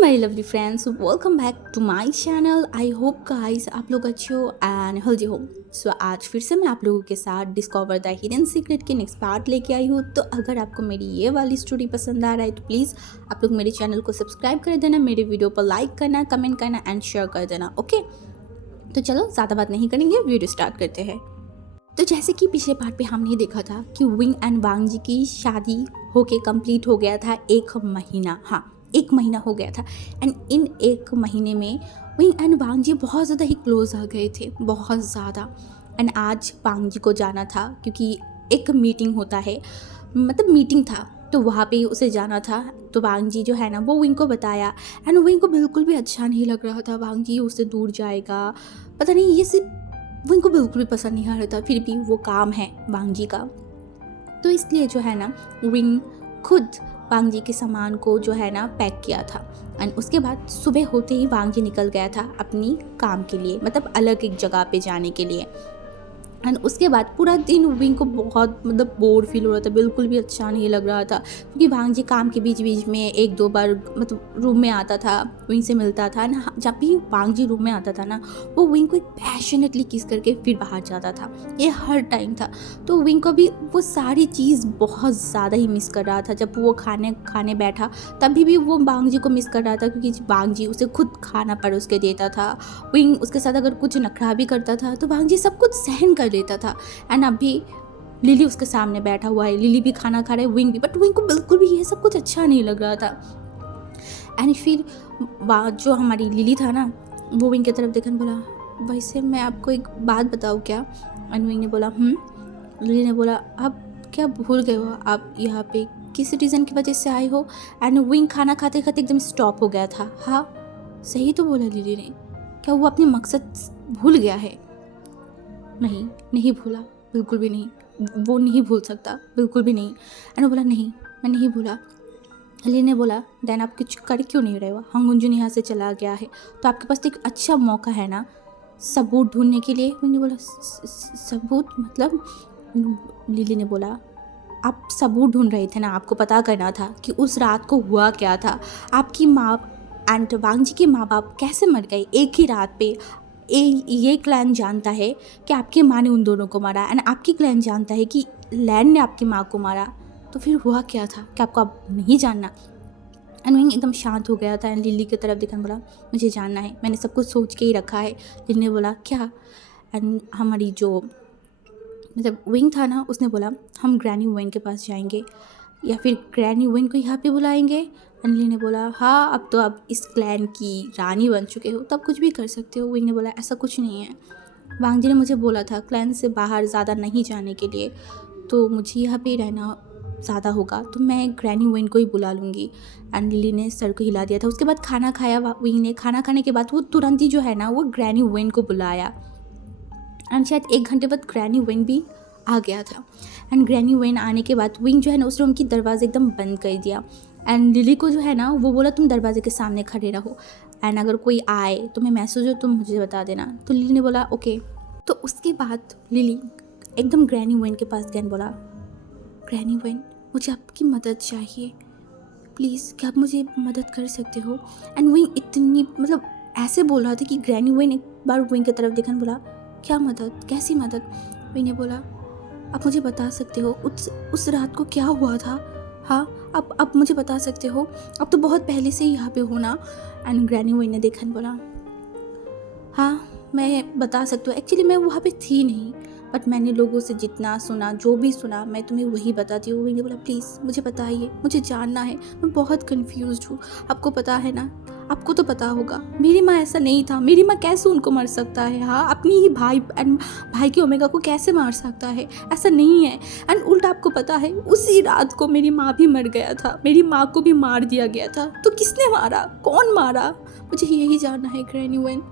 My lovely friends, welcome back to my channel. I hope guys आप लोग अच्छे हो एंड हेल्दी हो। सो आज फिर से मैं आप लोगों के साथ डिस्कवर द हिडन सीक्रेट के नेक्स्ट पार्ट लेके आई हूँ। तो अगर आपको मेरी ये वाली स्टोरी पसंद आ रहा है तो प्लीज़ आप लोग मेरे चैनल को सब्सक्राइब कर देना, मेरे वीडियो पर लाइक करना, कमेंट करना एंड शेयर कर देना। ओके, तो चलो ज़्यादा बात नहीं करेंगे, वीडियो स्टार्ट करते हैं। तो जैसे कि पिछले पार्ट पे हमने देखा था कि विंग एंड वांग जी की शादी होके कंप्लीट हो गया था 1 महीना। हाँ, 1 महीना हो गया था। एंड इन 1 महीने में विंग एंड वांग जी बहुत ज़्यादा ही क्लोज आ गए थे, बहुत ज़्यादा। एंड आज वांग जी को जाना था क्योंकि एक मीटिंग होता है, मतलब मीटिंग था, तो वहाँ पे उसे जाना था। तो वांग जी जो है ना वो विंग को बताया एंड विंग को बिल्कुल भी अच्छा नहीं लग रहा था। वांग जी उससे दूर जाएगा, पता नहीं, ये सिर्फ विंग को बिल्कुल भी पसंद नहीं आ रहा था। फिर भी वो काम है वांग जी का, तो इसलिए जो है ना विंग खुद वांग जी के सामान को जो है ना पैक किया था। एंड उसके बाद सुबह होते ही वांग जी निकल गया था अपनी काम के लिए, मतलब अलग एक जगह पे जाने के लिए। एंड उसके बाद पूरा दिन विंग को बहुत मतलब बोर फील हो रहा था, बिल्कुल भी अच्छा नहीं लग रहा था क्योंकि वांग जी काम के बीच बीच में 1-2 बार मतलब रूम में आता था, विंग से मिलता था ना। जब भी वांग जी रूम में आता था ना, वो विंग को एक पैशनेटली किस करके फिर बाहर जाता था, ये हर टाइम था। तो विंग को भी वो सारी चीज़ बहुत ज़्यादा ही मिस कर रहा था। जब वो खाने खाने बैठा तभी भी वो वांग जी को मिस कर रहा था क्योंकि वांग जी उसे खुद खाना परोस के देता था। विंग उसके साथ अगर कुछ नखरा भी करता था तो वांग जी सब कुछ सहन कर लेता था। एंड अभी लिली उसके सामने बैठा हुआ है, लिली भी खाना खा रहे, विंग भी, बट विंग को बिल्कुल भी ये सब कुछ अच्छा नहीं लग रहा था। एंड फिर जो हमारी लिली था ना, वो विंग की तरफ देखकर बोला, वैसे मैं आपको एक बात बताऊँ क्या? एंड विंग ने बोला लिली ने बोला, आप क्या भूल गए हो, आप यहाँ पे किस रीज़न की वजह से आए हो? एंड विंग खाना खाते खाते एकदम स्टॉप हो गया था। हाँ, सही तो बोला लिली ने, क्या वो अपने मकसद भूल गया है? नहीं, नहीं भूला, बिल्कुल भी नहीं, वो नहीं भूल सकता, बिल्कुल भी नहीं। एंड बोला, नहीं, मैं नहीं भूला। अली ने बोला, देन आप कुछ कर क्यों नहीं रहे हो? हंगुंजुन यहाँ से चला गया है तो आपके पास तो एक अच्छा मौका है ना सबूत ढूंढने के लिए। मैंने बोला, सबूत मतलब? लिली ने बोला, आप सबूत ढूंढ रहे थे ना, आपको पता करना था कि उस रात को हुआ क्या था। आपकी माँ एंड वांग जी के माँ बाप कैसे मर गए एक ही रात पे। ये क्लैन जानता है कि आपकी माँ ने उन दोनों को मारा एंड आपकी क्लैन जानता है कि लैन ने आपकी माँ को मारा। तो फिर हुआ क्या था कि आपको अब नहीं जानना? एंड विंग एकदम शांत हो गया था एंड लिली की तरफ देखकर बोला, मुझे जानना है, मैंने सब कुछ सोच के ही रखा है। लिली ने बोला, क्या? एंड हमारी जो मतलब विंग था ना, उसने बोला, हम ग्रैनी वेन के पास जाएंगे या फिर ग्रैनी वेन को यहाँ पे बुलाएंगे। अनली ने बोला, हाँ, अब तो आप इस क्लैन की रानी बन चुके हो तो आप कुछ भी कर सकते हो। विंग ने बोला, ऐसा कुछ नहीं है, वांग जी ने मुझे बोला था क्लैन से बाहर ज़्यादा नहीं जाने के लिए, तो मुझे यहाँ पे रहना ज़्यादा होगा, तो मैं ग्रैनी वेन को ही बुला लूँगी। एंड लिली ने सर को हिला दिया था। उसके बाद खाना खाया विंग ने, खाना खाने के बाद वो तुरंत ही जो है ना वो ग्रैनी वेन को बुलाया। एंड शायद 1 घंटे बाद ग्रैनी वेन भी आ गया था। एंड ग्रैनी वेन आने के बाद विंग जो है ना उस रूम की दरवाज़ा एकदम बंद कर दिया। एंड लिली को जो है ना वो बोला, तुम दरवाजे के सामने खड़े रहो एंड अगर कोई आए तुम्हें मैसेज हो तुम मुझे बता देना। तो लिली ने बोला, ओके। तो उसके बाद लिली एकदम ग्रैनी वेन के पास गया, बोला, ग्रैनी वेन, मुझे आपकी मदद चाहिए, प्लीज़ क्या आप मुझे मदद कर सकते हो? एंड विंग इतनी मतलब ऐसे बोल रहा था कि ग्रैनी वेन एक बार विंग की तरफ देखा, बोला, क्या मदद, कैसी मदद? विंग ने बोला, आप मुझे बता सकते हो उस रात को क्या हुआ था? हाँ, आप मुझे बता सकते हो, अब तो बहुत पहले से ही यहाँ पे हो ना? एंड ग्रैनी वेन ने देखा, बोला, हाँ, मैं बता सकती हूँ, एक्चुअली मैं वहाँ पे थी नहीं, बट मैंने लोगों से जितना सुना, जो भी सुना, मैं तुम्हें वही बताती हूँ। विंग ने बोला, प्लीज़ मुझे बताइए, मुझे जानना है, मैं बहुत कन्फ्यूज़ हूँ। आपको पता है ना, आपको तो पता होगा, मेरी माँ ऐसा नहीं था, मेरी माँ कैसे उनको मार सकता है? हाँ, अपनी ही भाई की ओमेगा को कैसे मार सकता है? ऐसा नहीं है। एंड उल्टा आपको पता है उसी रात को मेरी माँ भी मर गया था, मेरी माँ को भी मार दिया गया था। तो किसने मारा, कौन मारा? मुझे यही जानना है ग्रैनी वेन।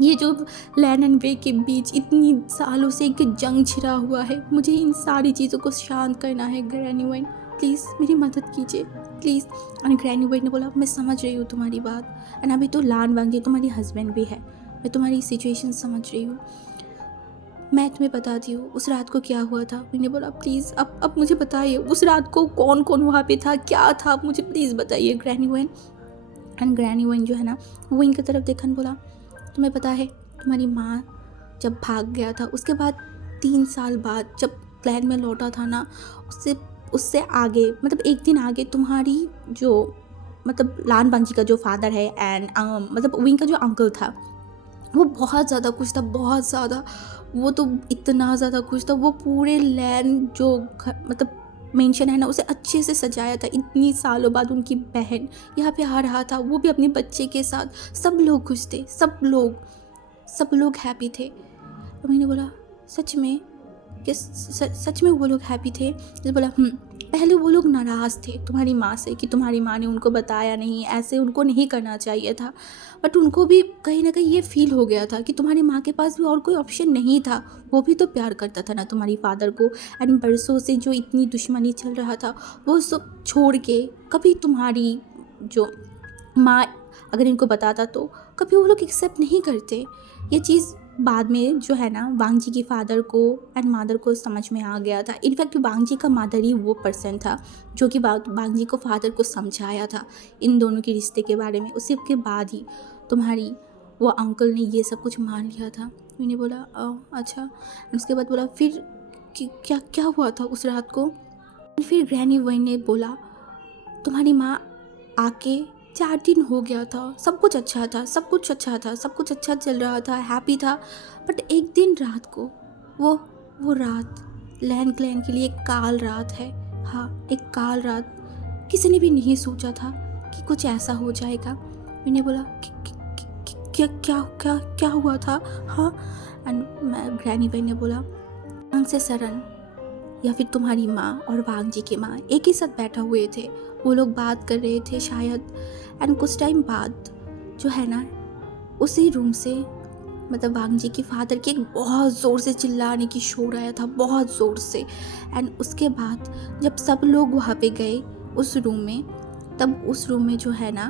ये जो लैन एंड वे के बीच इतनी सालों से एक जंग छिड़ा हुआ है, मुझे इन सारी चीज़ों को शांत करना है ग्रैनी वेन, प्लीज़ मेरी मदद कीजिए, प्लीज़। और ग्रैनी वेन ने बोला, मैं समझ रही हूँ तुम्हारी बात, एंड अभी तो लान वांग जी तुम्हारी हस्बैंड भी है, मैं तुम्हारी सिचुएशन समझ रही हूँ, मैं तुम्हें बताती हूँ उस रात को क्या हुआ था। मैंने बोला, प्लीज़ अब मुझे बताइए उस रात को कौन कौन वहाँ पे था, क्या था, मुझे प्लीज़ बताइए granny when. And granny wing जो है ना वो इनकी तरफ देखा बोला, तुम्हें पता है तुम्हारी माँ जब भाग गया था उसके बाद 3 साल बाद जब क्लैन में लौटा था ना, उससे उससे आगे मतलब एक दिन आगे तुम्हारी जो मतलब लान बांजी का जो फादर है एंड मतलब विंग का जो अंकल था वो बहुत ज़्यादा खुश था, बहुत ज़्यादा। वो तो इतना ज़्यादा खुश था, वो पूरे लैंड जो मतलब मेंशन है ना उसे अच्छे से सजाया था। इतनी सालों बाद उनकी बहन यहाँ पे आ रहा था, वो भी अपने बच्चे के साथ। सब लोग खुश थे, सब लोग हैप्पी थे। तो मैंने बोला सच में कि सच में वो लोग हैप्पी थे? तो बोला पहले वो लोग नाराज़ थे तुम्हारी माँ से कि तुम्हारी माँ ने उनको बताया नहीं, ऐसे उनको नहीं करना चाहिए था। बट उनको भी कहीं ना कहीं ये फील हो गया था कि तुम्हारी माँ के पास भी और कोई ऑप्शन नहीं था। वो भी तो प्यार करता था ना तुम्हारी फादर को, एंड बरसों से जो इतनी दुश्मनी चल रहा था वो सब छोड़ के कभी तुम्हारी जो माँ अगर इनको बताता तो कभी वो लोग एक्सेप्ट नहीं करते। ये चीज़ बाद में जो है ना वांग जी की फादर को एंड मदर को समझ में आ गया था। इनफैक्ट वांग जी का मदर ही वो पर्सन था जो कि वांग जी को फादर को समझाया था इन दोनों के रिश्ते के बारे में। उसी के बाद ही तुम्हारी वो अंकल ने ये सब कुछ मान लिया था। मैंने बोला अच्छा। उसके बाद बोला फिर क्या क्या हुआ था उस रात को? फिर ग्रैनी वही ने बोला तुम्हारी माँ आके 4 दिन हो गया था, सब कुछ अच्छा था, सब कुछ अच्छा चल रहा था, हैप्पी था। बट एक दिन रात को वो रात लैन क्लैन के लिए एक काल रात है। हाँ, एक काल रात। किसी ने भी नहीं सोचा था कि कुछ ऐसा हो जाएगा। मैंने बोला क्या क्या क्या क्या हुआ था? हाँ, एंड ग्रैनी भाई ने बोला आंख से सरन या फिर तुम्हारी माँ और वांग जी की माँ एक ही साथ बैठा हुए थे। वो लोग बात कर रहे थे शायद, एंड कुछ टाइम बाद जो है ना उसी रूम से मतलब वांग जी की फादर के एक बहुत ज़ोर से चिल्लाने की शोर आया था, बहुत ज़ोर से। एंड उसके बाद जब सब लोग वहाँ पे गए उस रूम में, तब उस रूम में जो है ना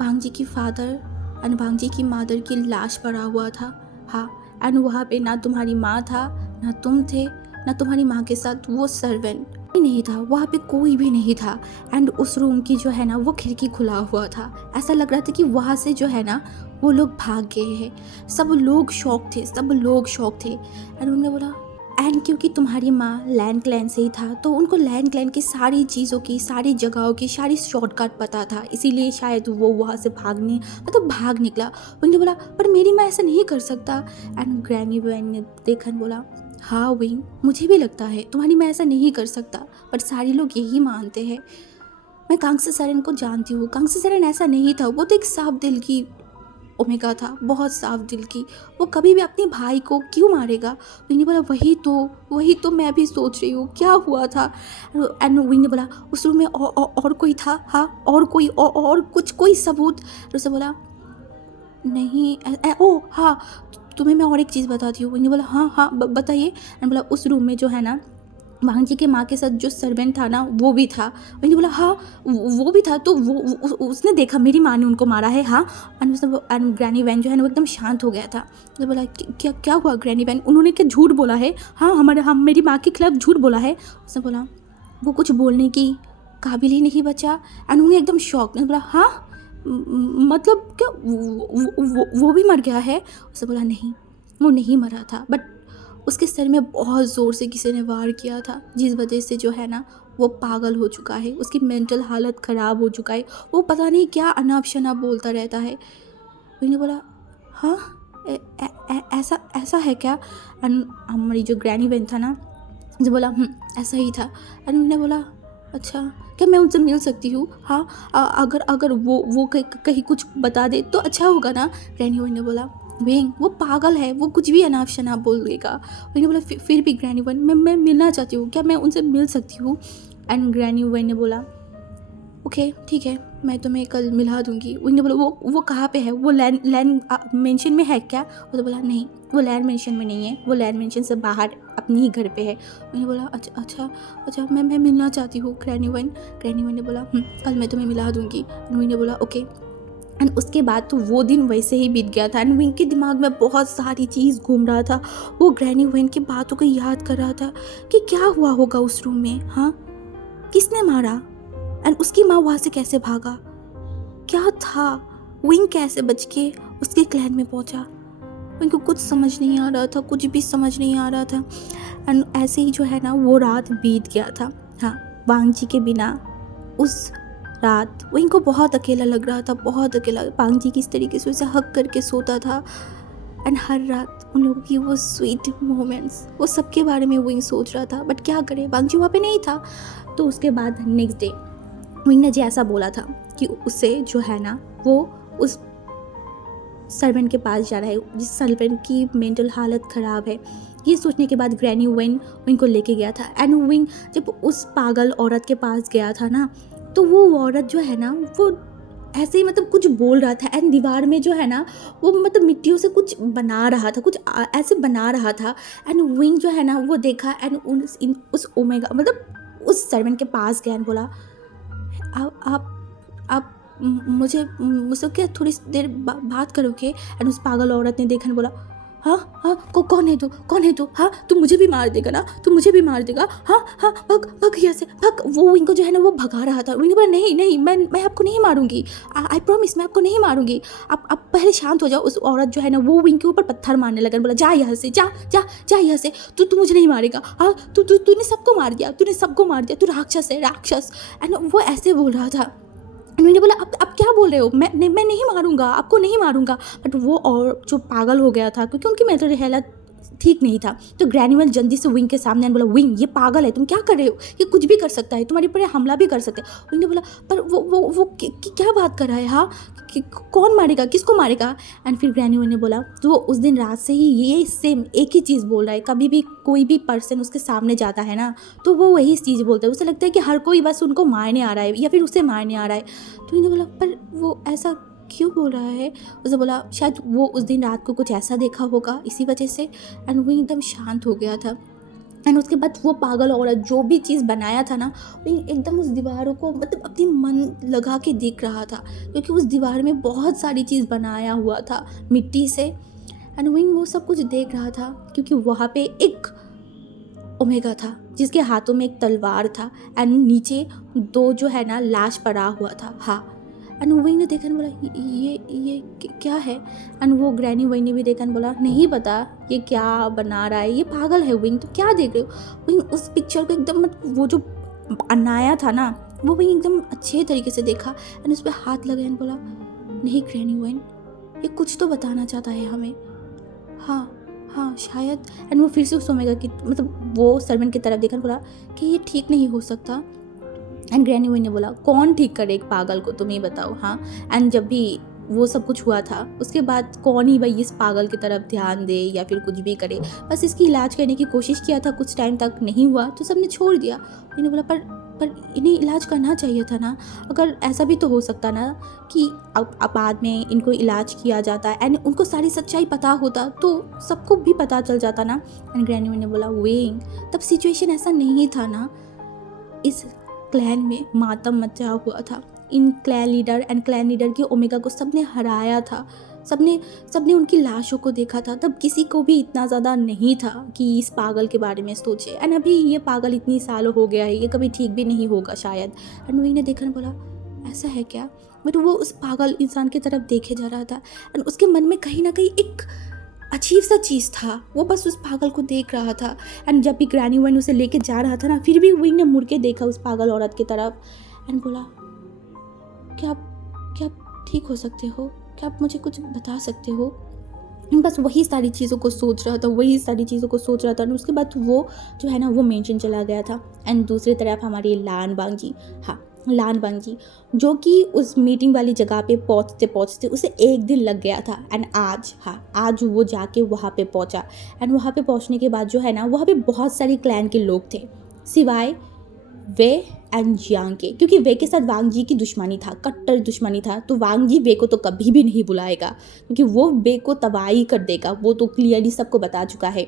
वांग जी की फादर एंड वांग जी की मदर की लाश पड़ा हुआ था। हाँ, एंड वहाँ पे ना तुम्हारी माँ था, ना तुम थे, ना तुम्हारी माँ के साथ वो सर्वेंट नहीं था, वहाँ पे कोई भी नहीं था। एंड उस रूम की जो है ना वो खिड़की खुला हुआ था। ऐसा लग रहा था कि वहाँ से जो है ना वो लोग भाग गए हैं। सब लोग शॉक थे। एंड उन्होंने बोला एंड क्योंकि तुम्हारी माँ लैन क्लैन से ही था तो उनको लैन क्लैन की सारी चीज़ों की, सारी जगहों की, सारी शॉर्टकट पता था, इसीलिए शायद वो वहाँ से भाग निकला। उन्होंने बोला पर मेरी माँ ऐसा नहीं कर सकता। एंड ग्रैनी वैन ने देखा बोला हाँ विंग, मुझे भी लगता है तुम्हारी माँ ऐसा नहीं कर सकता, पर सारे लोग यही मानते हैं। मैं कांग्से सरन को जानती हूँ, कांग्से सरन ऐसा नहीं था। वो तो एक साफ दिल की ओमेगा था, बहुत साफ दिल की। वो कभी भी अपने भाई को क्यों मारेगा? विंग ने बोला वही तो मैं भी सोच रही हूँ, क्या हुआ था? एंड विंग ने बोला उस रूम में और कोई था? हाँ, और कोई और कुछ कोई सबूत? उसने बोला नहीं। ओ हाँ, तुम्हें मैं और एक चीज़ बताती हूँ। विंग ने बोला हाँ बताइए। एंड बोला उस रूम में जो है ना वांग जी के माँ के साथ जो सर्वेंट था ना वो भी था। मैंने बोला हाँ वो भी था, तो उसने देखा मेरी माँ ने उनको मारा है। हाँ, एंड ग्रैनी वैन जो है ना वो एकदम शांत हो गया था। तो बोला क्या हुआ ग्रैनी वैन? उन्होंने क्या झूठ बोला है? हाँ, हम मेरी माँ के खिलाफ झूठ बोला है। उसने बोला वो कुछ बोलने की काबिल ही नहीं बचा। एंड उन्हें एकदम शौक ने बोला हाँ मतलब क्या वो भी मर गया है? उसने बोला नहीं, वो नहीं मरा था, बट उसके सर में बहुत ज़ोर से किसी ने वार किया था, जिस वजह से जो है ना वो पागल हो चुका है, उसकी मेंटल हालत ख़राब हो चुका है। वो पता नहीं क्या अनाप शनाप बोलता रहता है। मैंने बोला हाँ ऐसा है क्या? एंड हमारी जो ग्रैनी बहन था ना जो बोला ऐसा ही था। एंड मैंने बोला अच्छा, क्या मैं उनसे मिल सकती हूँ? हाँ, अगर वो कहीं कुछ बता दे तो अच्छा होगा ना। ग्रैनी बहन ने बोला विंग वो पागल है, वो कुछ भी अनाप शनाप बोल देगा। मैंने बोला फिर भी ग्रैनी वन मैं मिलना चाहती हूँ, क्या मैं उनसे मिल सकती हूँ? एंड ग्रैनी वन ने बोला ओके ठीक है, मैं तुम्हें कल मिला दूँगी। उन्होंने बोला वो कहाँ पे है? वो लैंड मेंशन में है क्या? वो तो बोला नहीं, वो लैंड मेंशन में नहीं है, वो लैंड मेंशन से बाहर अपनी ही घर पे है। मैंने बोला अच्छा मैं मिलना चाहती हूँ ग्रैनी वन ने बोला कल मैं तुम्हें मिला दूँगी। उन्होंने बोला ओके। एंड उसके बाद तो वो दिन वैसे ही बीत गया था। एंड विंग के दिमाग में बहुत सारी चीज़ घूम रहा था। वो ग्रैनी विंग की बातों को याद कर रहा था कि क्या हुआ होगा उस रूम में। हाँ, किसने मारा? एंड उसकी माँ वहाँ से कैसे भागा? क्या था? विंग कैसे बच के उसके क्लैन में पहुंचा? उनको कुछ समझ नहीं आ रहा था, कुछ भी समझ नहीं आ रहा था। एंड ऐसे ही जो है ना वो रात बीत गया था। हाँ, वांग जी के बिना उस रात वो इनको बहुत अकेला लग रहा था, बहुत अकेला। वांग जी किस तरीके से उसे हक करके सोता था एंड हर रात उन लोगों की वो स्वीट मोमेंट्स, वो सब के बारे में विंग सोच रहा था। बट क्या करे, वांग जी वहाँ पे नहीं था। तो उसके बाद नेक्स्ट डे विंग ने जी ऐसा बोला था कि उसे जो है ना वो उस सर्वेंट के पास जा रहा है जिस सर्वेंट की मेंटल हालत ख़राब है। ये सोचने के बाद ग्रैनी विंग को लेके गया था। एंड विंग जब उस पागल औरत के पास गया था ना, तो वो औरत जो है ना वो ऐसे ही मतलब कुछ बोल रहा था। एंड दीवार में जो है ना वो मतलब मिट्टियों से कुछ बना रहा था, कुछ ऐसे बना रहा था। एंड विंग जो है ना वो देखा एंड उस ओमेगा मतलब उस सर्वेंट के पास गया एंड बोला, आप मुझसे क्या थोड़ी देर बात करोगे? एंड उस पागल औरत ने देखा, बोला, हाँ हाँ कौन है तू? हाँ, तू मुझे भी मार देगा ना, तू मुझे भी मार देगा? हाँ हाँ, भग यहाँ से भग। वो इनको जो है ना वो भगा रहा था। इनको बोला, नहीं मैं आपको नहीं मारूंगी, आई प्रॉमिस मैं आपको नहीं मारूंगी, आप पहले शांत हो जाओ। उस औरत जो है ना वो विंग के ऊपर पत्थर मारने लगा, बोला, जा यहाँ से, जा यहाँ से, तू मुझे नहीं मारेगा। हाँ, तूने सबको मार दिया, तू राक्षस है, राक्षस। एंड वो ऐसे बोल रहा था। मैंने बोला, अब क्या बोल रहे हो? मैं नहीं मारूंगा, आपको नहीं मारूंगा। बट वो और जो पागल हो गया था क्योंकि उनकी मेंटल हालत ठीक नहीं था। तो ग्रैनी जल्दी से विंग के सामने बोला, विंग ये पागल है, तुम क्या कर रहे हो? ये कुछ भी कर सकता है, तुम्हारे ऊपर हमला भी कर सकते हैं। विंग ने बोला, पर वो क्या बात कर रहा है? हाँ, कौन मारेगा, किसको मारेगा? एंड फिर ग्रैनी ने बोला, तो वो उस दिन रात से ही ये सेम एक ही चीज़ बोल रहा है। कभी भी कोई भी पर्सन उसके सामने जाता है ना तो वो वही चीज़ बोलता है। उसे लगता है कि हर कोई बस उनको मारने आ रहा है या फिर उसे मारने आ रहा है। तो इन्हें बोला, पर वो ऐसा क्यों बोल रहा है? उसे बोला, शायद वो उस दिन रात को कुछ ऐसा देखा होगा इसी वजह से। एंड वो एकदम शांत हो गया था। एंड उसके बाद वो पागल औरत जो भी चीज़ बनाया था ना वो एकदम उस दीवारों को मतलब अपनी मन लगा के देख रहा था, क्योंकि उस दीवार में बहुत सारी चीज़ बनाया हुआ था मिट्टी से। एंड विंग वो सब कुछ देख रहा था क्योंकि वहाँ पे एक ओमेगा था जिसके हाथों में एक तलवार था एंड नीचे दो जो है ना लाश पड़ा हुआ था। हाँ, एंड विंग ने देखा बोला, ये क्या है? एंड वो ग्रैनी विंग ने भी देखा बोला, नहीं पता ये क्या बना रहा है, ये पागल है विंग, तो क्या देख रहे हो? विंग उस पिक्चर को एकदम वो जो बनाया था ना वो विंग एकदम अच्छे तरीके से देखा एंड उस पर हाथ लगा एंड बोला, नहीं ग्रैनी विंग, ये कुछ तो बताना चाहता है हमें। हाँ शायद। एंड वो फिर से उस ओमेगा की मतलब वो सर्वेंट की तरफ देखा बोला कि ये ठीक नहीं हो सकता। एंड ग्रैनी विंग ने बोला, कौन ठीक करे एक पागल को, तुम ही बताओ। हाँ, एंड जब भी वो सब कुछ हुआ था उसके बाद कौन ही भाई इस पागल की तरफ ध्यान दे या फिर कुछ भी करे। बस इसकी इलाज करने की कोशिश किया था, कुछ टाइम तक नहीं हुआ तो सबने छोड़ दिया। इन्हें बोला, पर इन्हें इलाज करना चाहिए था ना, अगर ऐसा भी तो हो सकता ना कि अब बाद में इनको इलाज किया जाता एंड उनको सारी सच्चाई पता होता तो सबको भी पता चल जाता ना। एंड ग्रैनी विंग ने बोला, विंग तब सिचुएशन ऐसा नहीं था ना, इस क्लैन में मातम मचा हुआ था। इन क्लैन लीडर की ओमेगा को सबने हराया था, सबने उनकी लाशों को देखा था। तब किसी को भी इतना ज़्यादा नहीं था कि इस पागल के बारे में सोचे। एंड अभी ये पागल इतनी सालों हो गया है, ये कभी ठीक भी नहीं होगा शायद। एंड वही ने देखा बोला, ऐसा है क्या? बट वो उस पागल इंसान की तरफ देखे जा रहा था एंड उसके मन में कहीं ना कहीं एक अजीब सा चीज़ था, वो बस उस पागल को देख रहा था। एंड जब भी ग्रैनी विंग उसे लेके जा रहा था ना फिर भी विंग ने मुड़ के देखा उस पागल औरत की तरफ एंड बोला, क्या आप ठीक हो सकते हो? क्या आप मुझे कुछ बता सकते हो? बस वही सारी चीज़ों को सोच रहा था और उसके बाद वो जो है ना वो मेंशन चला गया था। एंड दूसरी तरफ हमारी लान बांग जी जो कि उस मीटिंग वाली जगह पे पहुँचते उसे एक दिन लग गया था। एंड आज वो जाके वहाँ पे पहुँचा। एंड वहाँ पे पहुँचने के बाद जो है ना वहाँ पे बहुत सारी क्लैन के लोग थे सिवाय वे एंड जियांग के, क्योंकि वे के साथ वांग जी की दुश्मनी था, कट्टर दुश्मनी था। तो वांग जी वे को तो कभी भी नहीं बुलाएगा क्योंकि वो वे को तबाही कर देगा, वो तो क्लियरली सबको बता चुका है।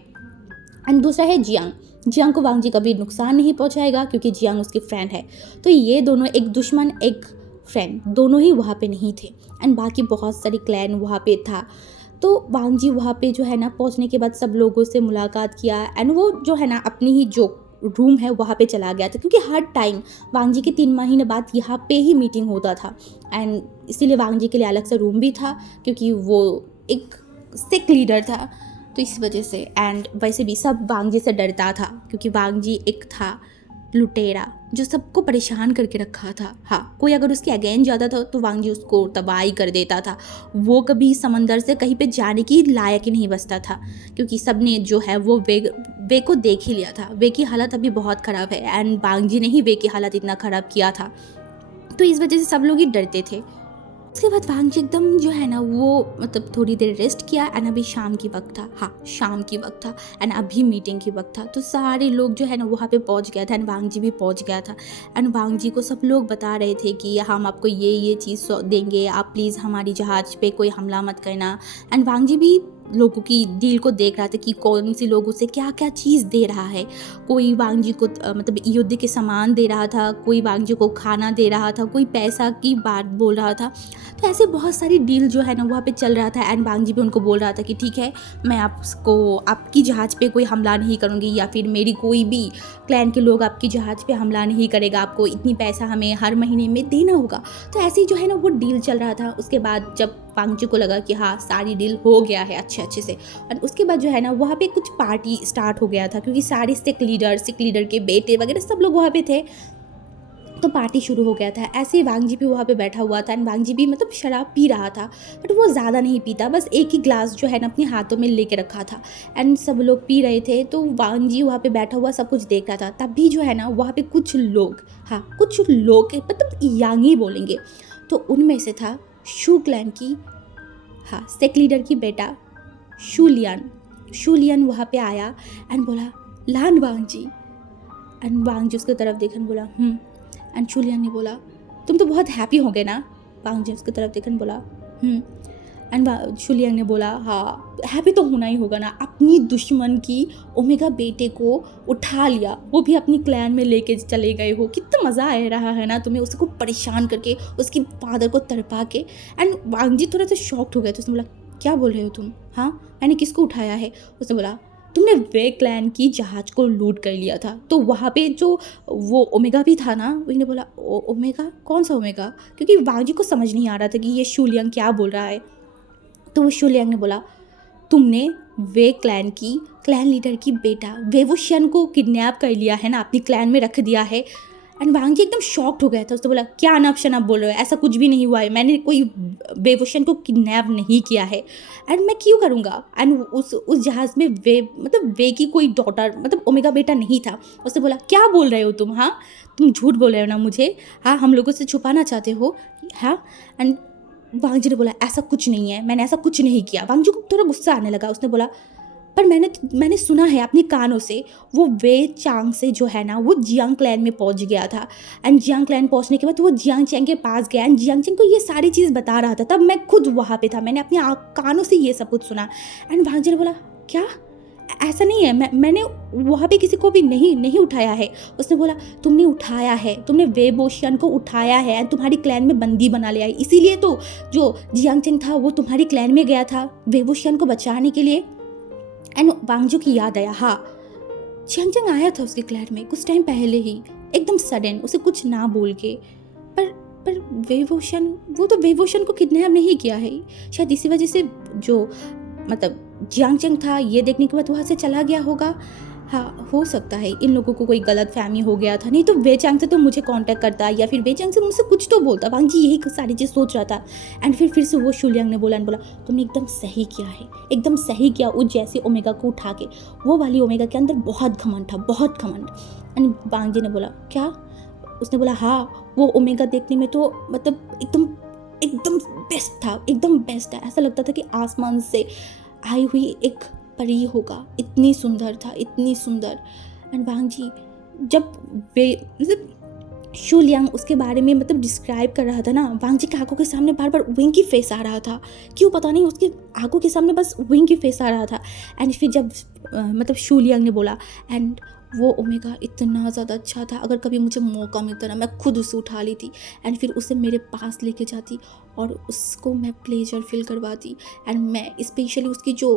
एंड दूसरा है जियांग को वांग जी कभी नुकसान नहीं पहुंचाएगा क्योंकि जियांग उसकी फ्रेंड है। तो ये दोनों एक दुश्मन एक फ्रेंड दोनों ही वहाँ पे नहीं थे। एंड बाकी बहुत सारी क्लैन वहाँ पे था। तो वांग जी वहाँ पे जो है ना पहुँचने के बाद सब लोगों से मुलाकात किया एंड वो जो है ना अपनी ही जोक रूम है वहाँ पे चला गया था, क्योंकि हर टाइम वांग जी के 3 महीने बाद यहाँ पे ही मीटिंग होता था। एंड इसीलिए वांग जी के लिए अलग से रूम भी था, क्योंकि वो एक सिक लीडर था, तो इस वजह से। एंड वैसे भी सब वांग जी से डरता था, क्योंकि वांग जी एक था लुटेरा जो सबको परेशान करके रखा था। हाँ, कोई अगर उसके अगेंस्ट जाता था तो वांग जी उसको तबाही कर देता था। वो कभी समंदर से कहीं पे जाने की लायक ही नहीं बचता था, क्योंकि सबने जो है वो वे को देख ही लिया था। वे की हालत अभी बहुत ख़राब है, एंड वांग जी ने ही वे की हालत इतना ख़राब किया था, तो इस वजह से सब लोग ही डरते थे। उसके बाद वांग जी एकदम जो है ना वो मतलब थोड़ी देर रेस्ट किया, एंड अभी शाम की वक्त था। हाँ, शाम की वक्त था, एंड अभी मीटिंग की वक्त था, तो सारे लोग जो है ना वहाँ पे पहुँच गया था, एंड वांग जी भी पहुँच गया था। एंड वांग जी को सब लोग बता रहे थे कि हम आपको ये चीज़ देंगे, आप प्लीज़ हमारी जहाज़ पे कोई हमला मत करना। एंड वांग जी भी लोगों की डील को देख रहा था कि कौन से लोग उसे क्या क्या चीज़ दे रहा है। कोई वांग जी को मतलब युद्ध के सामान दे रहा था, कोई वांग जी को खाना दे रहा था, कोई पैसा की बात बोल रहा था। तो ऐसे बहुत सारी डील जो है ना वहाँ पे चल रहा था, एंड वांग जी भी उनको बोल रहा था कि ठीक है, मैं आपको आपकी जहाज़ पे कोई हमला नहीं करूँगी, या फिर मेरी कोई भी क्लैन के लोग आपकी जहाज़ पे हमला नहीं करेगा, आपको इतनी पैसा हमें हर महीने में देना होगा। तो ऐसे ही जो है ना वो डील चल रहा था। उसके बाद जब वांग जी को लगा कि हाँ सारी डील हो गया है अच्छे से, और उसके बाद जो है ना वहाँ पे कुछ पार्टी स्टार्ट हो गया था, क्योंकि सारे सिख लीडर के बेटे वगैरह सब लोग वहाँ पे थे, तो पार्टी शुरू हो गया था। ऐसे ही वांग जी भी वहाँ पे बैठा हुआ था, एंड वांग जी भी मतलब शराब पी रहा था, बट वो ज़्यादा नहीं पीता, बस एक ही ग्लास जो है ना अपने हाथों में लेके रखा था। एंड सब लोग पी रहे थे, तो वांग जी वहाँ पे बैठा हुआ सब कुछ देख रहा था। तब भी जो है ना वहाँ पे कुछ लोग, हाँ कुछ लोग मतलब यांगी बोलेंगे, तो उनमें से था शू क्लैन की, हाँ सेक लीडर की बेटा शूलियन वहाँ पे आया एंड बोला लान वांग जी। एंड वांग जी उसकी तरफ देखन बोला एंड शूलियन ने बोला तुम तो बहुत हैप्पी हो गए ना। वांग जी उसकी तरफ देखन बोला एंड शूलियन ने बोला हाँ हैप्पी तो होना ही होगा ना, अपनी दुश्मन की ओमेगा बेटे को उठा लिया, वो भी अपनी क्लैन में लेके चले गए हो, कितना मज़ा आ रहा है ना तुम्हें उसको परेशान करके, उसकी फादर को तड़पा के। एंड वांग जी थोड़ा सा शॉक्ड हो गए, तो उसने बोला क्या बोल रहे हो तुम, हाँ मैंने किसको उठाया है। उसने बोला तुमने वे क्लैन की जहाज को लूट कर लिया था। तो वहाँ पे जो वो ओमेगा भी था ना, उसने बोला ओमेगा कौन सा ओमेगा, क्योंकि वांग जी को समझ नहीं आ रहा था कि ये शूलियंग क्या बोल रहा है। तो वो शूलियंग ने बोला तुमने वे क्लैन लीडर की बेटा वेवुशियन को किडनैप कर लिया है ना, अपनी क्लैन में रख दिया है। एंड वांग जी एकदम शॉक्ड हो गया था। उसने बोला क्या अनाप शनाप बोल रहे हो, ऐसा कुछ भी नहीं हुआ है, मैंने कोई वेवुशियन को किडनैप नहीं किया है, एंड मैं क्यों करूँगा। एंड उस जहाज़ में वे की कोई डॉटर मतलब ओमेगा बेटा नहीं था। उसने बोला क्या बोल रहे हो तुम, हाँ तुम झूठ बोल रहे हो ना मुझे, हाँ हम लोगों से छुपाना चाहते हो, हाँ। एंड वांग जी ने बोला ऐसा कुछ नहीं है, मैंने ऐसा कुछ नहीं किया। वांग जी को थोड़ा गुस्सा आने लगा। उसने बोला पर मैंने सुना है अपने कानों से, वो वे चांग से जो है ना वो जियांग क्लैन में पहुंच गया था। एंड जियांग क्लैन पहुंचने के बाद वो जियांग चैंग के पास गया, एंड जियांग चैंग को ये सारी चीज़ बता रहा था। तब मैं खुद वहाँ पे था, मैंने अपने कानों से ये सब कुछ सुना। एंड वांग जी ने बोला क्या ऐसा नहीं है, मैंने वहाँ पे किसी को भी नहीं उठाया है। उसने बोला तुमने उठाया है, तुमने वेबोशियन को उठाया है एंड तुम्हारी क्लैन में बंदी बना लिया है, इसीलिए तो जो जियांग चैंग था वो तुम्हारी क्लैन में गया था वेबोशियन को बचाने के लिए। एंड वांगजू की याद आया, हाँ जियांग चैंग आया था उसके क्लैन में कुछ टाइम पहले ही, एकदम सडन, उसे कुछ ना बोल के। पर वेवोशन को किडनैप नहीं किया है, शायद इसी वजह से जो मतलब जियांग चैंग था ये देखने के बाद वहाँ से चला गया होगा। हाँ हो सकता है इन लोगों को कोई गलत फहमी हो गया था, नहीं तो वे चांग से तो मुझे कांटेक्ट करता या फिर वे चांग से मुझसे कुछ तो बोलता। वांग जी यही सारी चीज़ सोच रहा था। एंड फिर से वो शूलियांग ने बोला तुमने एकदम सही किया है, एकदम सही किया उस जैसी ओमेगा को उठा के। वो वाली ओमेगा के अंदर बहुत घमंड था, बहुत घमंड। एंड वांग जी ने बोला क्या। उसने बोला हाँ वो ओमेगा देखने में तो मतलब एकदम बेस्ट था, एकदम बेस्ट था, ऐसा लगता था कि आसमान से आई हुई एक परी होगा, इतनी सुंदर था, इतनी सुंदर। एंड वांग जी जब वे मतलब शूलियांग उसके बारे में मतलब डिस्क्राइब कर रहा था ना, वांग जी की आंखों के सामने बार बार विंग की फेस आ रहा था, क्यों पता नहीं उसके आंखों के सामने बस विंग की फेस आ रहा था। एंड फिर जब मतलब शूलियांग ने बोला एंड वो ओमेगा इतना ज़्यादा अच्छा था, अगर कभी मुझे मौका मिलता ना मैं खुद उसे उठा लेती एंड फिर उसे मेरे पास लेके जाती और उसको मैं प्लेजर फील करवाती। एंड मैं स्पेशली उसकी जो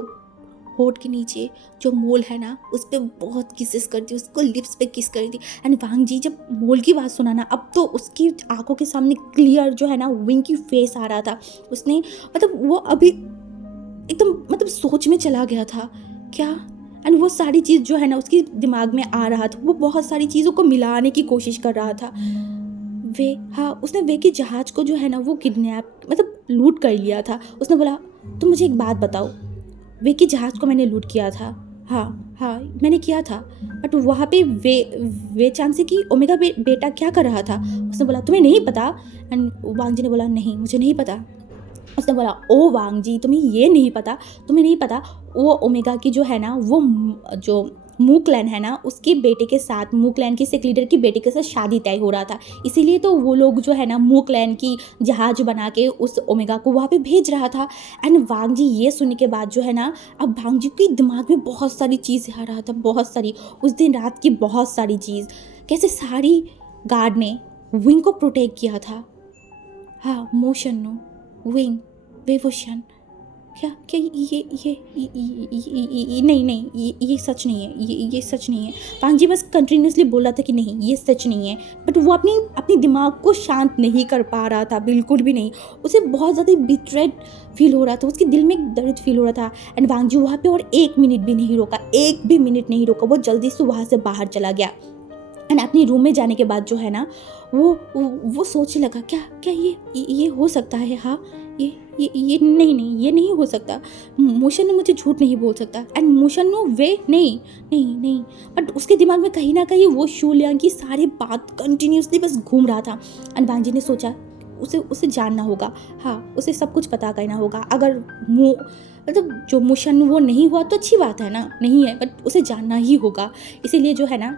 होठ के नीचे जो मोल है ना उस पर बहुत किसेस करती, उसको लिप्स पे किस करी थी। एंड वांग जी जब मोल की बात सुना ना, अब तो उसकी आंखों के सामने क्लियर जो है ना विंग की फेस आ रहा था। उसने मतलब वो अभी एकदम मतलब सोच में चला गया था क्या। एंड वो सारी चीज़ जो है ना उसके दिमाग में आ रहा था, वो बहुत सारी चीज़ों को मिलाने की कोशिश कर रहा था। वे हाँ उसने वे के जहाज़ को जो है ना वो किडनैप मतलब लूट कर लिया था। उसने बोला तुम मुझे एक बात बताओ, वे के जहाज़ को मैंने लूट किया था। हाँ हाँ मैंने किया था, बट वहाँ पे वे चांसी की ओमेगा बेटा क्या कर रहा था। उसने बोला तुम्हें नहीं पता। एंड वांग जी ने बोला नहीं मुझे नहीं पता। उसने बोला ओ वांग जी तुम्हें ये नहीं पता, तुम्हें नहीं पता वो ओमेगा की जो है ना वो जो मू क्लैन है ना उसके बेटे के साथ, मू क्लैन की सिक लीडर की बेटे के साथ शादी तय हो रहा था। इसीलिए तो वो लोग जो है ना मू क्लैन की जहाज बना के उस ओमेगा को वहाँ पे भेज रहा था। एंड वांग जी ये सुनने के बाद जो है ना अब वांग जी के दिमाग में बहुत सारी चीज़ें आ रहा था, बहुत सारी उस दिन रात की बहुत सारी चीज़, कैसे सारी गार्ड ने विंग को प्रोटेक्ट किया था। हाँ मोशन नो विंग बेवोशन क्या क्या ये नहीं ये सच नहीं है, ये सच नहीं है। वांग जी बस कंटिन्यूसली बोल रहा था कि नहीं ये सच नहीं है, बट वो अपनी दिमाग को शांत नहीं कर पा रहा था, बिल्कुल भी नहीं। उसे बहुत ज़्यादा बिट्रेड फील हो रहा था, उसके दिल में एक दर्द फील हो रहा था। एंड वांग जी वहाँ पे और 1 मिनट भी नहीं रोका, 1 भी मिनट नहीं रोका, वो जल्दी से वहाँ से बाहर चला गया। एंड अपनी रूम में जाने के बाद जो है ना वो सोचने लगा क्या क्या ये हो सकता है। हाँ ये नहीं ये नहीं हो सकता। मोशन ने मुझे झूठ नहीं बोल सकता। एंड मोशन नो वे नहीं बट उसके दिमाग में कहीं ना कहीं वो शू लियांग की सारी बात कंटिन्यूसली बस घूम रहा था। एंड वांग जी ने सोचा उसे जानना होगा, हाँ उसे सब कुछ पता करना होगा। अगर मतलब जो मोशन वो नहीं हुआ तो अच्छी बात है ना, नहीं है बट उसे जानना ही होगा। इसीलिए जो है ना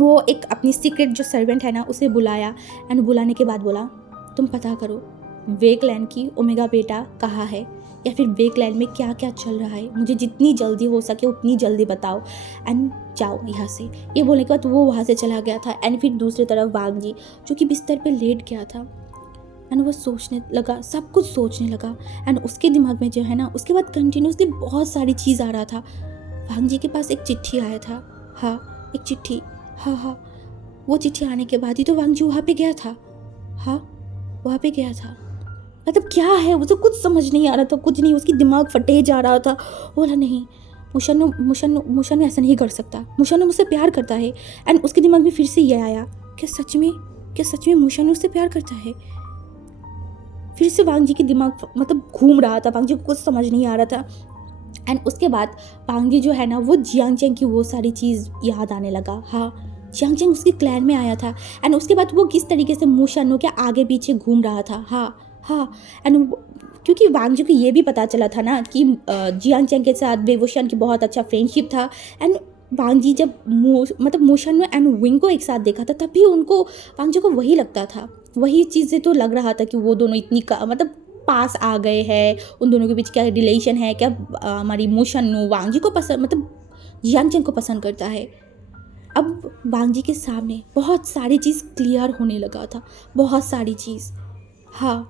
वो एक अपनी सीक्रेट जो सर्वेंट है ना उसे बुलाया। एंड बुलाने के बाद बोला तुम पता करो वे क्लैन की ओमेगा बेटा कहाँ है, या फिर वे क्लैन में क्या क्या चल रहा है, मुझे जितनी जल्दी हो सके उतनी जल्दी बताओ एंड जाओ यहाँ से। ये बोलने के बाद वो वहाँ से चला गया था। एंड फिर दूसरी तरफ वांग जी जो कि बिस्तर पे लेट गया था एंड वो सोचने लगा, सब कुछ सोचने लगा। एंड उसके दिमाग में जो है ना उसके बाद कंटिन्यूसली बहुत सारी चीज़ आ रहा था। वांग जी के पास एक चिट्ठी आया था, हाँ एक चिट्ठी, हाँ वो चिट्ठी आने के बाद ही तो वांग जी वहाँ पे गया था। हाँ वहाँ पे गया था, मतलब क्या है उसे कुछ समझ नहीं आ रहा था, कुछ नहीं, उसकी दिमाग फटे जा रहा था। बोला नहीं मुशन ऐसा नहीं कर सकता, मुशन मुझसे प्यार करता है। एंड उसके दिमाग में फिर से ये आया क्या सच में मुशन उससे प्यार करता है। फिर से वांग जी की दिमाग मतलब घूम रहा था, वांग जी को कुछ समझ नहीं आ रहा था। एंड उसके बाद वांग जी जो है ना वो जियांग चेंग की वो सारी चीज़ याद आने लगा। हाँ जियांग चेंग उसके क्लैन में आया था। एंड उसके बाद वो किस तरीके से मुशन के आगे पीछे घूम रहा था। हाँ एंड क्योंकि वांग जी को ये भी पता चला था ना कि जियांग चेंग के साथ बेवोशन की बहुत अच्छा फ्रेंडशिप था। एंड वांग जी जब मतलब मोशन एंड विंग को एक साथ देखा था तभी उनको वांग जी को वही लगता था, वही चीज़ें तो लग रहा था कि वो दोनों इतनी मतलब पास आ गए हैं, उन दोनों के बीच क्या रिलेशन है, क्या हमारी मोशन वांग जी को पसंद मतलब जियांग चेंग को पसंद करता है। अब वांग जी के सामने बहुत सारी चीज़ क्लियर होने लगा था, बहुत सारी चीज़, हाँ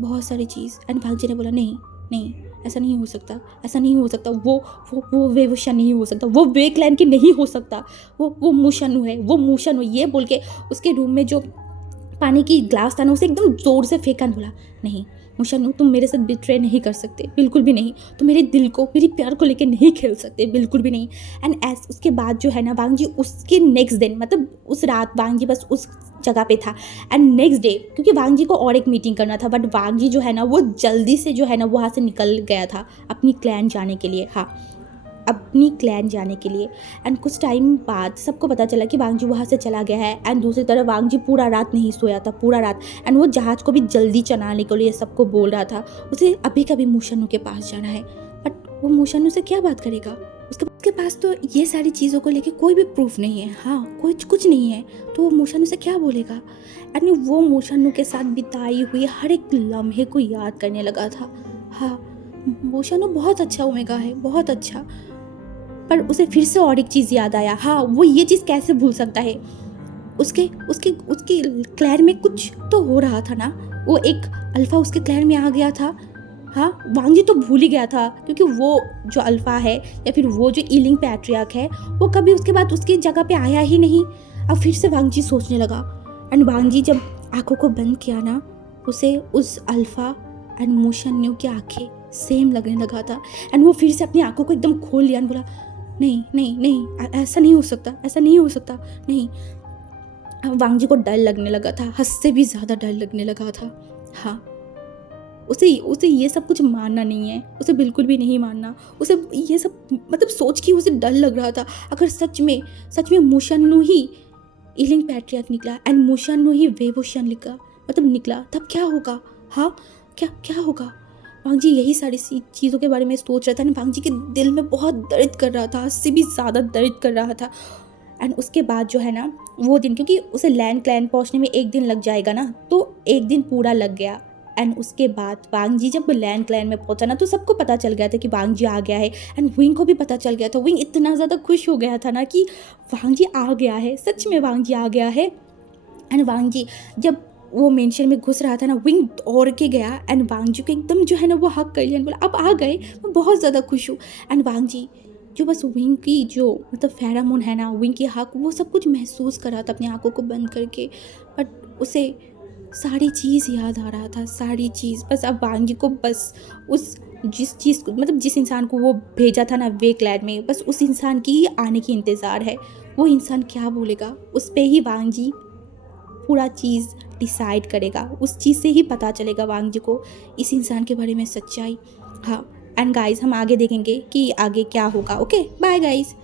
बहुत सारी चीज़। एंड वांग जी ने बोला नहीं ऐसा नहीं हो सकता, वो वेवोशन नहीं हो सकता, वो वे क्लैन की नहीं हो सकता, वो मुशनु है, वो मुशनु। ये बोल के उसके रूम में जो पानी की ग्लास था ना उसे एकदम ज़ोर से फेंका, बोला नहीं मुशनु तुम मेरे साथ बिट्रे नहीं कर सकते, बिल्कुल भी नहीं, तुम मेरे दिल को मेरी प्यार को लेकर नहीं खेल सकते, बिल्कुल भी नहीं। एंड उसके बाद जो है ना वांग जी उसके नेक्स्ट दिन मतलब उस रात वांग जी बस उस जगह पे था। एंड नेक्स्ट डे क्योंकि वांग जी को और एक मीटिंग करना था, बट वांग जी जो है ना वो जल्दी से जो है ना वहाँ से निकल गया था अपनी क्लैन जाने के लिए, अपनी क्लैन जाने के लिए। एंड कुछ टाइम बाद सबको पता चला कि वांग जी वहाँ से चला गया है। एंड दूसरी तरफ वांग जी पूरा रात नहीं सोया था, पूरा रात। एंड वो जहाज़ को भी जल्दी चलाने के लिए सबको बोल रहा था उसे अभी कभी मुशनु के पास जाना है, बट वो मुशनु से क्या बात करेगा, उसके पास तो ये सारी चीज़ों को लेके कोई भी प्रूफ नहीं है, हाँ कुछ नहीं है, तो वो मुशनु से क्या बोलेगा। एंड वो मुशनु के साथ बिताई हुई हर एक लम्हे को याद करने लगा था। हाँ मुशनु बहुत अच्छा ओमेगा है, बहुत अच्छा, पर उसे फिर से और एक चीज़ याद आया। हाँ वो ये चीज़ कैसे भूल सकता है, उसके क्लैन में कुछ तो हो रहा था ना, वो एक अल्फ़ा उसके क्लैन में आ गया था। हाँ, वांग जी तो भूल ही गया था, क्योंकि वो जो अल्फ़ा है या फिर वो जो ईलिंग पैट्रियार्क है, वो कभी उसके बाद उसकी जगह पे आया ही नहीं। अब फिर से वांग जी सोचने लगा, एंड वांग जी जब आँखों को बंद किया ना, उसे उस अल्फ़ा एंड मोशन न्यू की आँखें सेम लगने लगा था। एंड वो फिर से अपनी आँखों को एकदम खोल लिया एंड बोला, नहीं नहीं नहीं, ऐसा नहीं हो सकता, ऐसा नहीं हो सकता, नहीं। अब वांग जी को डर लगने लगा था, हद से भी ज़्यादा डर लगने लगा था। हाँ, उसे उसे ये सब कुछ मानना नहीं है, उसे बिल्कुल भी नहीं मानना। उसे ये सब मतलब सोच के उसे डर लग रहा था, अगर सच में मोशान्नु ही ईलिंग पैट्रियार्क निकला एंड मोशान्नु ही वेवोशन निकला, तब क्या होगा? हाँ, क्या क्या होगा? वांग जी यही सारी चीज़ों के बारे में सोच रहा था ना। वांग जी के दिल में बहुत दर्द कर रहा था, उससे भी ज़्यादा दर्द कर रहा था। एंड उसके बाद जो है ना, वो दिन, क्योंकि उसे लैंड क्लैन पहुंचने में 1 दिन लग जाएगा ना, तो 1 दिन पूरा लग गया। एंड उसके बाद वांग जी जब लैंड क्लैन में पहुंचा ना, तो सबको पता चल गया था कि वांग जी आ गया है। एंड विंग को भी पता चल गया था। विंग इतना ज़्यादा खुश हो गया था ना कि वांग जी आ गया है, सच में वांग जी आ गया है। एंड वांग जी जब वो मेंशन में घुस रहा था ना, विंग दौड़ के गया एंड वांग जी को एकदम जो है ना वो हक कर लिया, बोला अब आ गए, मैं बहुत ज़्यादा खुश हूँ। एंड वांग जी जो बस विंग की जो मतलब फेरामोन है ना, विंग की हक, वो सब कुछ महसूस कर रहा था अपनी आंखों को बंद करके। बट उसे सारी चीज़ याद आ रहा था, सारी चीज़। बस अब वांग जी को बस उस जिस चीज़ को मतलब जिस इंसान को वो भेजा था ना वे क्लैड में, बस उस इंसान की आने की इंतज़ार है। वो इंसान क्या बोलेगा, उस पे ही वांग जी पूरा चीज़ डिसाइड करेगा, उस चीज़ से ही पता चलेगा वांग जी को इस इंसान के बारे में सच्चाई। हाँ, एंड गाइस हम आगे देखेंगे कि आगे क्या होगा। Okay, bye guys.